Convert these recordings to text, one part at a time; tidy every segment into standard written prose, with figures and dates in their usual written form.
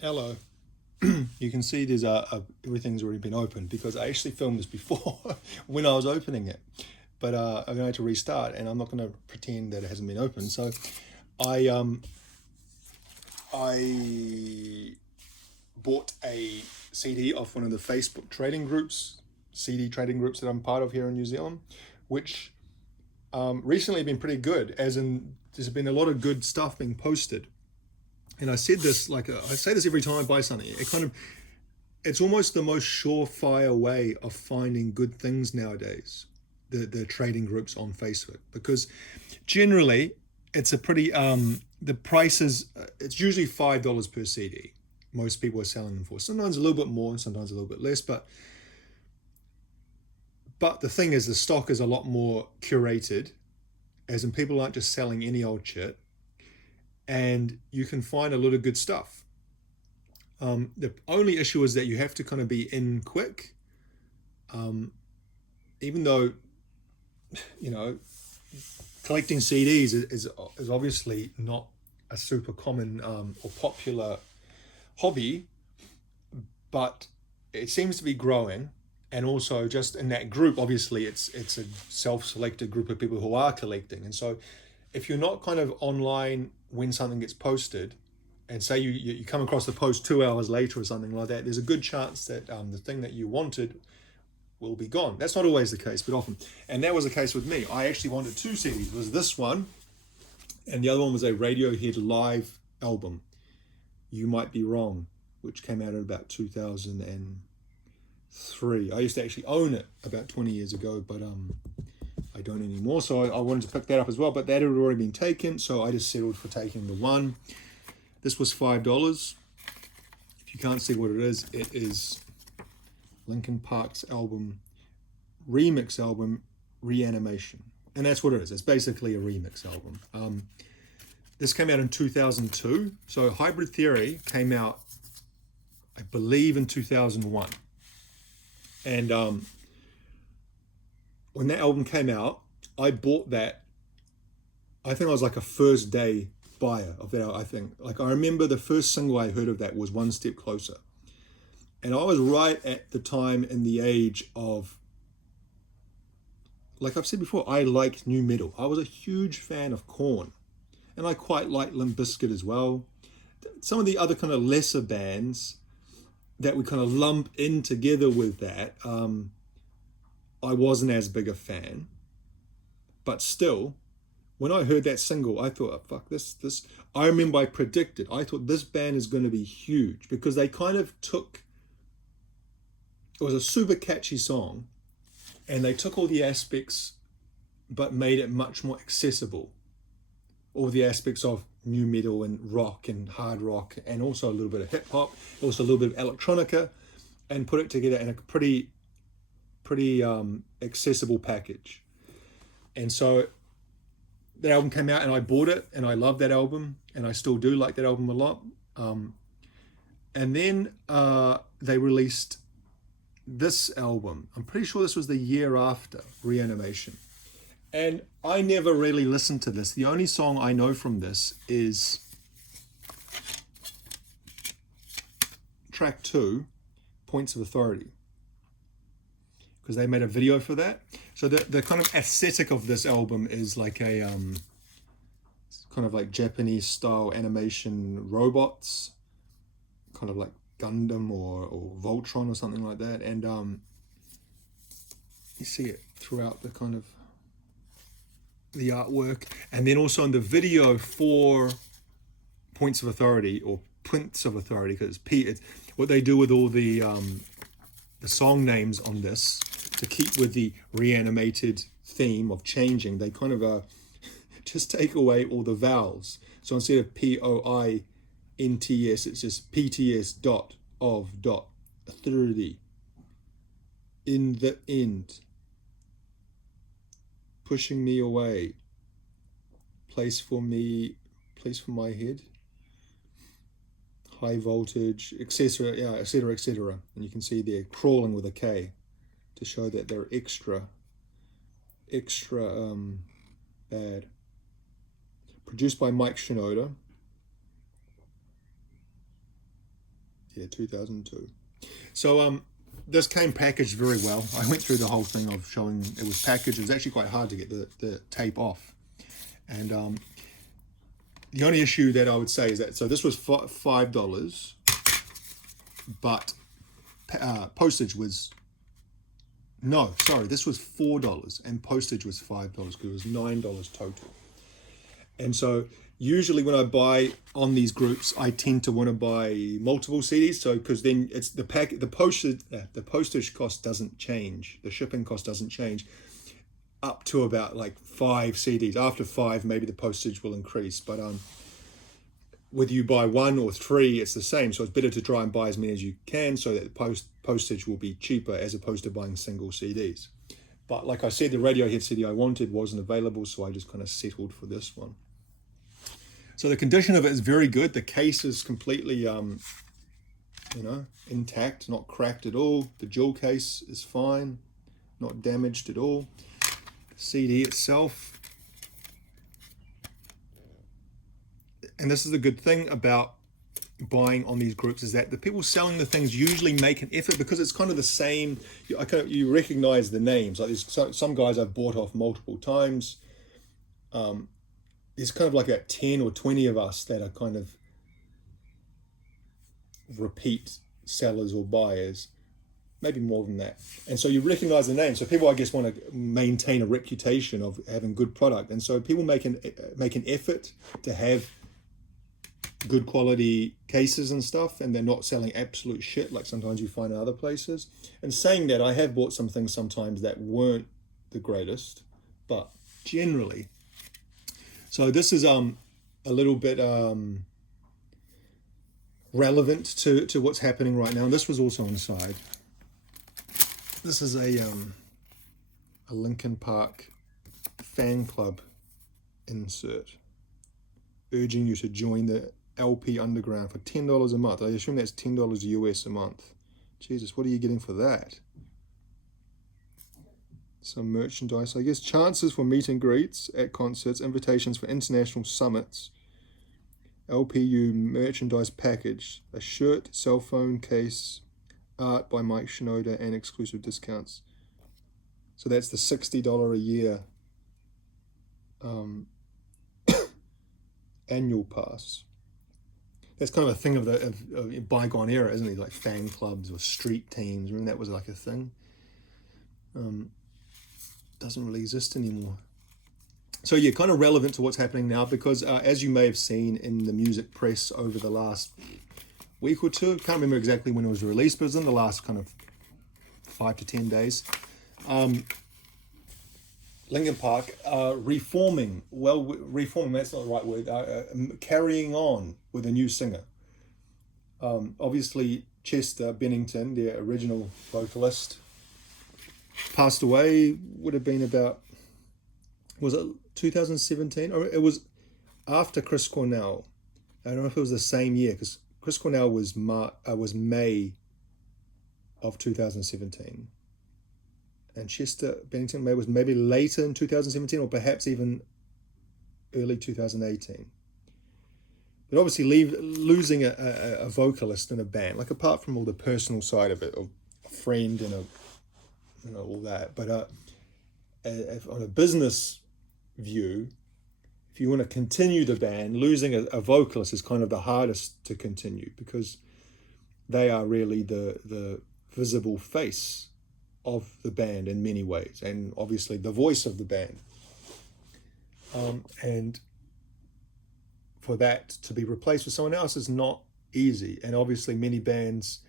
Hello. You can see there's everything's already been opened because I actually filmed this before when I was opening it. But I'm going to restart, and I'm not going to pretend that it hasn't been opened. So I I bought a CD off one of the Facebook trading groups, CD trading groups that I'm part of here in New Zealand, which recently been pretty good. As in, there's been a lot of good stuff being posted. And I said this I say this every time I buy something. It's almost the most surefire way of finding good things nowadays. The trading groups on Facebook, because generally it's a pretty the prices, it's usually $5 per CD. Most people are selling them for sometimes a little bit more and sometimes a little bit less, but the thing is the stock is a lot more curated, as in people aren't just selling any old shit, and you can find a lot of good stuff. The only issue is that you have to kind of be in quick. Even though, you know, collecting CDs is obviously not a super common or popular hobby, but it seems to be growing. And also, just in that group, obviously, it's a self-selected group of people who are collecting. And so, if you're not kind of online when something gets posted, and say you come across the post 2 hours later or something like that, there's a good chance that the thing that you wanted will be gone. That's not always the case, but often. And that was the case with me. I actually wanted two CDs. It was this one, and the other one was a Radiohead live album, You Might Be Wrong, which came out in about 2003. I used to actually own it about 20 years ago, but I don't anymore. So I wanted to pick that up as well, but that had already been taken, so I just settled for taking the one. This was $5. If you can't see what it is Linkin Park's remix album, Reanimation. And that's what it is. It's basically a remix album. This came out in 2002. So Hybrid Theory came out, I believe, in 2001. And when that album came out, I bought that. I think I was like a first day buyer of that. I think, like, I remember the first single I heard of that was One Step Closer. And I was right at the time in the age of, like I've said before, I liked new metal. I was a huge fan of Korn, and I quite liked Limp Bizkit as well. Some of the other kind of lesser bands that we kind of lump in together with that, I wasn't as big a fan. But still, when I heard that single, I thought, oh, fuck this. I remember I predicted. I thought this band is going to be huge because they kind of took. It was a super catchy song, and they took all the aspects but made it much more accessible. All the aspects of new metal and rock and hard rock, and also a little bit of hip hop, also a little bit of electronica, and put it together in a pretty accessible package. And so that album came out, and I bought it, and I love that album, and I still do like that album a lot. And then they released this album. I'm pretty sure this was the year after Reanimation. And I never really listened to this. The only song I know from this is track 2, Points of Authority, because they made a video for that. So the kind of aesthetic of this album is like a kind of like Japanese style animation robots, kind of like Gundam or Voltron or something like that. And you see it throughout the kind of the artwork, and then also in the video for Points of Authority, or Prince of Authority, because it's what they do with all the song names on this to keep with the reanimated theme of changing. They kind of just take away all the vowels. So instead of POINTS, it's just PTS of authority. In the end, pushing me away, place for my head, high voltage, etc. Yeah, etc. etc. And you can see they're crawling with a K to show that they're extra bad. Produced by Mike Shinoda. Yeah, 2002. So this came packaged very well. I went through the whole thing of showing it was packaged. It was actually quite hard to get the tape off. And the only issue that I would say is that, so this was $5, but postage was, no, sorry, this was $4 and postage was $5 because it was $9 total. And so usually when I buy on these groups, I tend to want to buy multiple CDs. So because then it's the postage cost doesn't change, the shipping cost doesn't change up to about like 5 CDs. After 5, maybe the postage will increase. But whether you buy 1 or 3, it's the same. So it's better to try and buy as many as you can so that the postage will be cheaper as opposed to buying single CDs. But like I said, the Radiohead CD I wanted wasn't available, so I just kind of settled for this one. So the condition of it is very good. The case is completely, intact, not cracked at all. The jewel case is fine, not damaged at all. The CD itself, and this is a good thing about buying on these groups, is that the people selling the things usually make an effort because it's kind of the same. You recognize the names. Like there's some guys I've bought off multiple times. There's kind of like about 10 or 20 of us that are kind of repeat sellers or buyers, maybe more than that. And so you recognize the name. So people, I guess, want to maintain a reputation of having good product. And so people make an effort to have good quality cases and stuff, and they're not selling absolute shit like sometimes you find in other places. And saying that, I have bought some things sometimes that weren't the greatest, but generally. So this is a little bit relevant to what's happening right now. And this was also inside. This is a Linkin Park fan club insert, urging you to join the LP Underground for $10 a month. I assume that's $10 US a month. Jesus, what are you getting for that? Some merchandise, I guess. Chances for meet and greets at concerts, invitations for international summits, LPU merchandise package, a shirt, cell phone case, art by Mike Shinoda, and exclusive discounts. So that's the $60 a year annual pass. That's kind of a thing of the bygone era, isn't it? Like fan clubs or street teams. Remember that was like a thing? Doesn't really exist anymore. So yeah, kind of relevant to what's happening now because as you may have seen in the music press over the last week or two, can't remember exactly when it was released, but it was in the last kind of 5 to 10 days. Linkin Park reforming, that's not the right word, carrying on with a new singer. Obviously Chester Bennington, their original vocalist, passed away, would have been about, was it 2017? Or it was after Chris Cornell. I don't know if it was the same year, because Chris Cornell was May of 2017. And Chester Bennington was maybe later in 2017 or perhaps even early 2018. But obviously losing a vocalist in a band, like apart from all the personal side of it, of a friend and all that, but on a business view, if you want to continue the band, losing a vocalist is kind of the hardest to continue because they are really the visible face of the band in many ways, and obviously the voice of the band. And for that to be replaced with someone else is not easy, and obviously many bands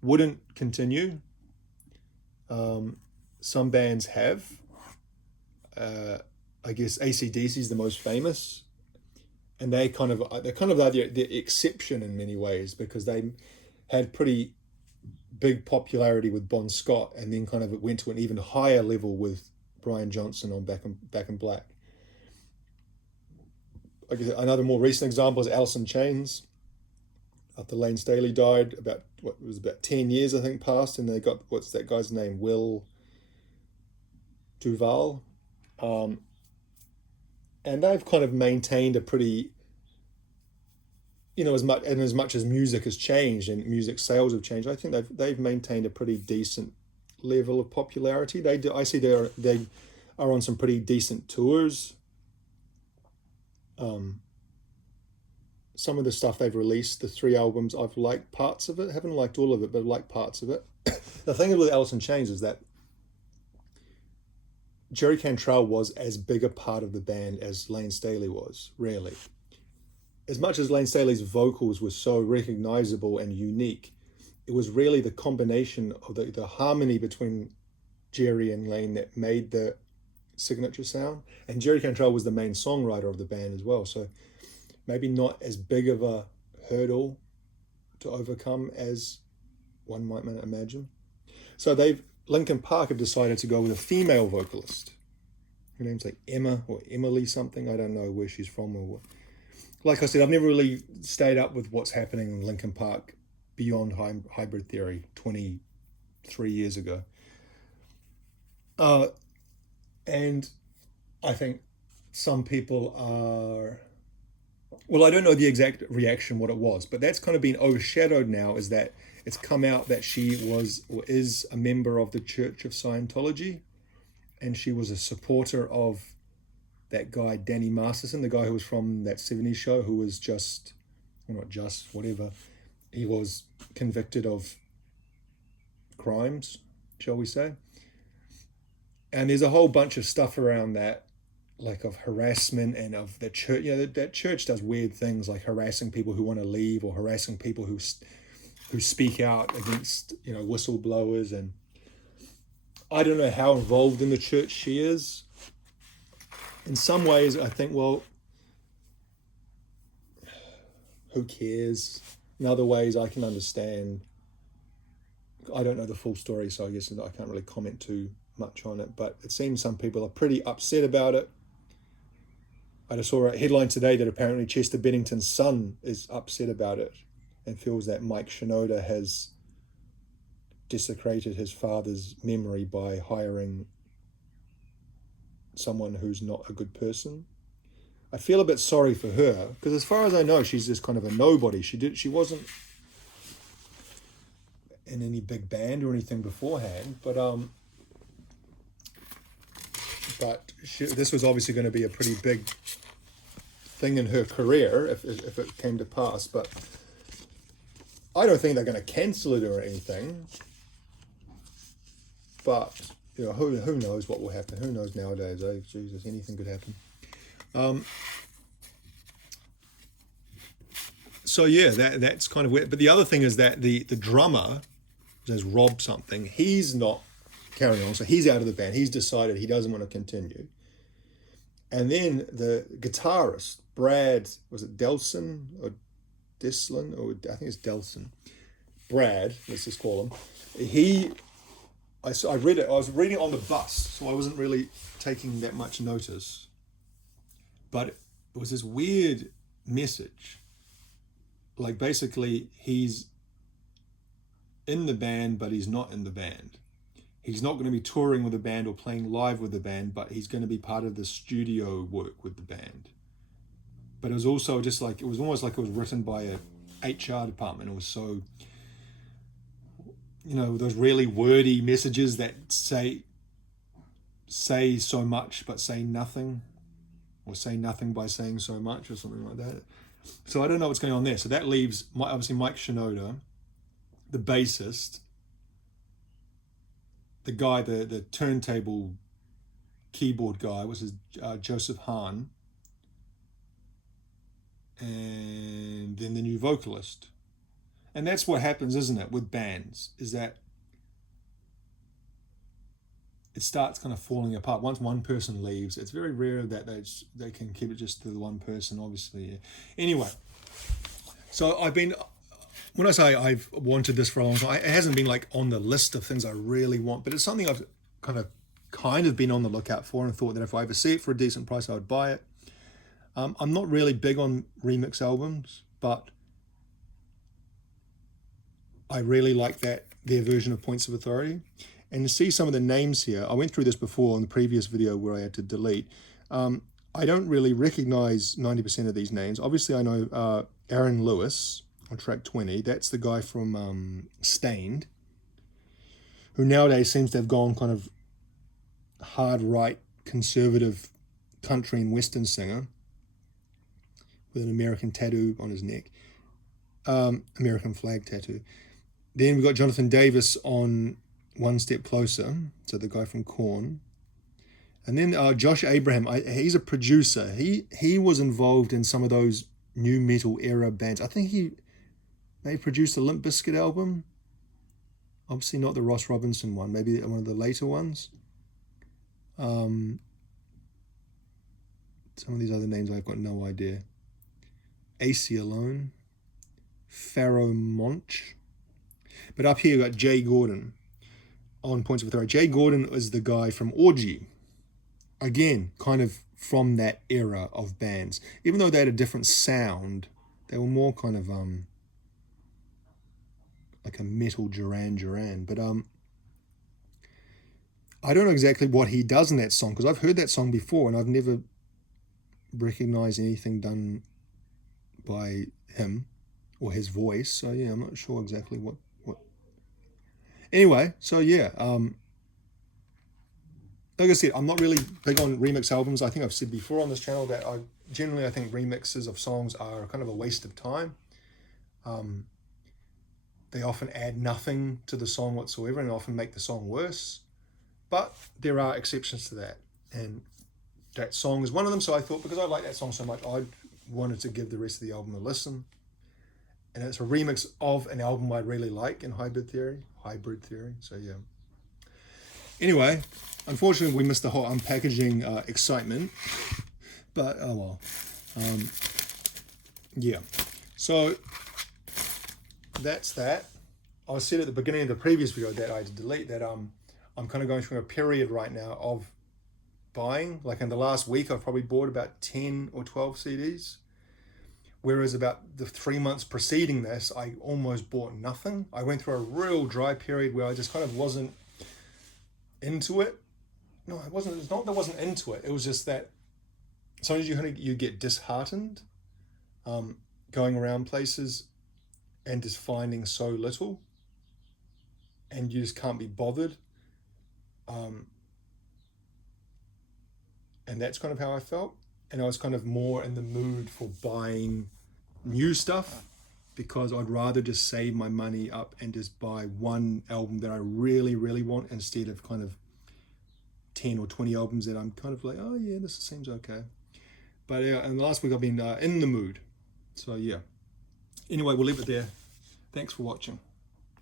wouldn't continue. Some bands have. I guess AC/DC is the most famous, and they're kind of the exception in many ways because they had pretty big popularity with Bon Scott, and then kind of it went to an even higher level with Brian Johnson on Back in Black. I guess another more recent example is Alice in Chains. After Lane Staley died, about 10 years I think passed, and they got, what's that guy's name, Will Duvall, and they've kind of maintained a pretty as much as music has changed and music sales have changed, I think they've maintained a pretty decent level of popularity. I see they are on some pretty decent tours. Some of the stuff they've released, the 3 albums, I've liked parts of it. Haven't liked all of it, but I've liked parts of it. The thing with Alice in Chains is that Jerry Cantrell was as big a part of the band as Lane Staley was, really. As much as Lane Staley's vocals were so recognizable and unique, it was really the combination of the harmony between Jerry and Lane that made the signature sound. And Jerry Cantrell was the main songwriter of the band as well. So maybe not as big of a hurdle to overcome as one might imagine. So Linkin Park have decided to go with a female vocalist. Her name's like Emma or Emily something. I don't know where she's from or what. Like I said, I've never really stayed up with what's happening in Linkin Park beyond Hybrid Theory 23 years ago. And I think some people are... Well, I don't know the exact reaction, what it was, but that's kind of been overshadowed now, is that it's come out that she was or is a member of the Church of Scientology, and she was a supporter of that guy, Danny Masterson, the guy who was from that 70s show, who was whatever. He was convicted of crimes, shall we say. And there's a whole bunch of stuff around that, like of harassment and of the church. That church does weird things like harassing people who want to leave or harassing people who speak out against, whistleblowers. And I don't know how involved in the church she is. In some ways, I think, well, who cares? In other ways, I can understand. I don't know the full story, so I guess I can't really comment too much on it, but it seems some people are pretty upset about it. I just saw a headline today that apparently Chester Bennington's son is upset about it and feels that Mike Shinoda has desecrated his father's memory by hiring someone who's not a good person. I feel a bit sorry for her, because as far as I know, she's just kind of a nobody. She wasn't in any big band or anything beforehand, but this was obviously going to be a pretty big thing in her career if it came to pass. But I don't think they're going to cancel it or anything. But who knows what will happen? Who knows nowadays? Oh, Jesus, anything could happen. So yeah, that's kind of weird. But the other thing is that the drummer, there's Rob something, he's not carrying on, so he's out of the band. He's decided he doesn't want to continue. And then the guitarist, Brad, was it Delson or Deslin? Or I think it's Delson. Brad, let's just call him. I read it. I was reading it on the bus, so I wasn't really taking that much notice. But it was this weird message. Like basically, he's in the band, but he's not in the band. He's not going to be touring with the band or playing live with the band, but he's going to be part of the studio work with the band. But it was also just like, it was almost like it was written by a HR department. It was so, those really wordy messages that say so much but say nothing, or say nothing by saying so much, or something like that. So I don't know what's going on there. So that leaves obviously Mike Shinoda, the bassist, the guy, the turntable keyboard guy was Joseph Hahn, and then the new vocalist. And that's what happens, isn't it, with bands, is that it starts kind of falling apart. Once one person leaves, it's very rare that they can keep it just to the one person, obviously. Anyway, so when I say I've wanted this for a long time, it hasn't been like on the list of things I really want, but it's something I've kind of been on the lookout for, and thought that if I ever see it for a decent price, I would buy it. I'm not really big on remix albums, but I really like their version of Points of Authority. And to see some of the names here, I went through this before in the previous video where I had to delete. I don't really recognize 90% of these names. Obviously, I know Aaron Lewis on track 20. That's the guy from Stained, who nowadays seems to have gone kind of hard right, conservative country and western singer with an American tattoo on his neck, American flag tattoo. Then we've got Jonathan Davis on One Step Closer, so the guy from Korn. And then Josh Abraham, he's a producer. He was involved in some of those new metal era bands. I think he may produced a Limp Bizkit album. Obviously not the Ross Robinson one, maybe one of the later ones. Some of these other names I've got no idea. AC Alone, Pharaoh Monch. But up here, we've got Jay Gordon on Points of Authority. Jay Gordon is the guy from Orgy. Again, kind of from that era of bands. Even though they had a different sound, they were more kind of like a metal Duran Duran. But I don't know exactly what he does in that song, because I've heard that song before and I've never recognized anything done by him or his voice. So yeah, I'm not sure exactly what. Anyway, so yeah, like I said, I'm not really big on remix albums. I think I've said before on this channel that I think remixes of songs are kind of a waste of time. They often add nothing to the song whatsoever and often make the song worse. But there are exceptions to that, and that song is one of them. So I thought, because I like that song so much, I wanted to give the rest of the album a listen. And it's a remix of an album I really like in Hybrid Theory. So yeah. Anyway, unfortunately we missed the whole unpackaging excitement, but oh well. Yeah. So that's that. I said at the beginning of the previous video that I had to delete that I'm kind of going through a period right now of buying. Like in the last week, I've probably bought about 10 or 12 CDs. Whereas about the 3 months preceding this, I almost bought nothing. I went through a real dry period where I just kind of wasn't into it. No, it wasn't. It's not that I wasn't into it. It was just that sometimes you get disheartened going around places and just finding so little, and you just can't be bothered. And that's kind of how I felt. And I was kind of more in the mood for buying new stuff, because I'd rather just save my money up and just buy one album that I really, really want, instead of kind of 10 or 20 albums that I'm kind of like, oh yeah, this seems okay. But yeah, and last week I've been in the mood. So yeah. Anyway, we'll leave it there. Thanks for watching.